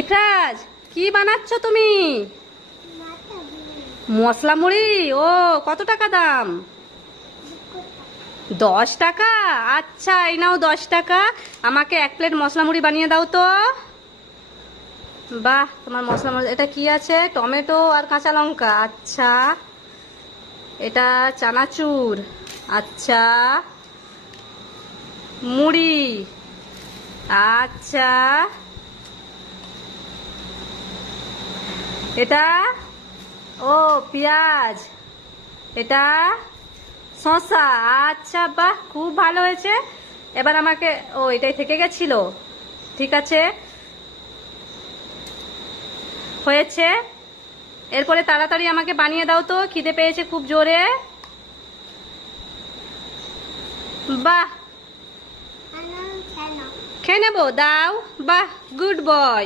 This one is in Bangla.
ইফরাজ, কি বানাচ্ছ তুমি? মশলা মুড়ি। ও, কত টাকা দাম? 10 টাকা। আচ্ছা, এই নাও 10 টাকা। আমাকে 1 প্লেট মশলা মুড়ি বানিয়ে দাও তো। বাহ, তোমার মশলা মুড়ি। এটা কি আছে? টমেটো আর কাঁচা লঙ্কা। আচ্ছা, এটা চানাচুর। আচ্ছা, মুড়ি। আচ্ছা, এটা, ও, পেঁয়াজ। এটা শসা। আচ্ছা, বাহ, খুব ভালো হয়েছে। এবার আমাকে, ও, এটাই থেকে গেছিল। ঠিক আছে, হয়েছে। এরপরে তাড়াতাড়ি আমাকে বানিয়ে দাও তো, খিদে পেয়েছে খুব জোরে। বাহ, খেয়ে নেবো, দাও। বাহ, গুড বয়।